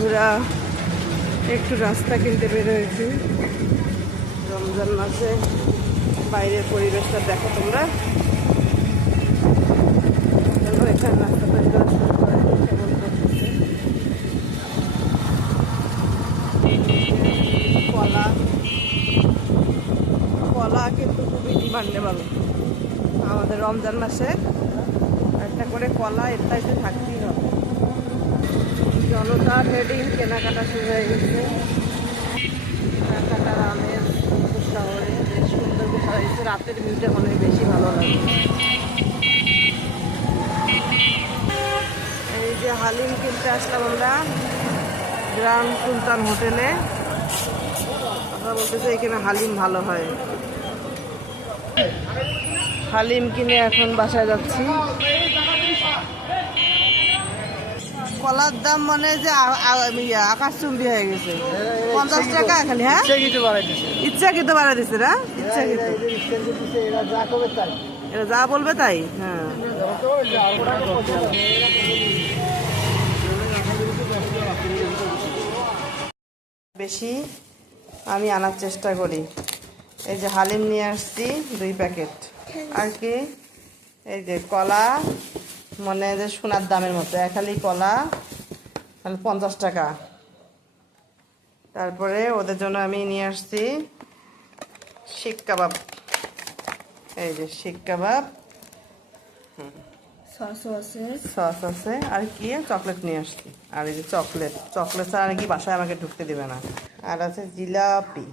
বন্ধুরা একটু রাস্তা কিনতে বের হয়েছি রমজান মাসে। বাইরের পরিবেশটা দেখো তোমরা। এখানে রাস্তা তৈরি করা শুরু করে কেমন করতেছে। কলা কলা কিন্তু খুবই ডিমান্ডেবল আমাদের রমজান মাসে। একটা করে কলা এর তাইতে থাকতেই হবে। জনতার হেডিং কেনাকাটা শুরু হয়ে গেছে। কেনাকাটার আমেজ শহরে বেশ সুন্দর কোথাও হয়েছে। রাতের ভিউটা মনে হয় বেশি ভালো লাগে। এই যে হালিম কিনতে আসলাম আমরা গ্রান্ড সুলতান হোটেলে। আমরা বলতেছি এখানে হালিম ভালো হয়। হালিম কিনে এখন বাসায় যাচ্ছি। কলার দাম মানে যে আকাশচুম্বী হয়ে গেছে। 50 টাকা খালি। হ্যাঁ, ইচ্ছা কিন্তু বাড়াই দিচ্ছে না। ইচ্ছা কিন্তু এরা যা বলবে তাই। হ্যাঁ, বেশি আমি আনার চেষ্টা করি। এই যে হালিম নিয়ে আসছি 2 প্যাকেট। আর কি এই যে কলা মানে যে সোনার দামের মতো খালি কলা, তাহলে 50 টাকা। তারপরে ওদের জন্য আমি নিয়ে আসছি শিক কাবাব। এই যে শিক কাবাব, সস আছে। আর কি চকলেট নিয়ে আসছি। আর এই যে চকলেট ছাড়া নাকি বাসায় আমাকে ঢুকতে দেবে না। আর আছে জিলাপি।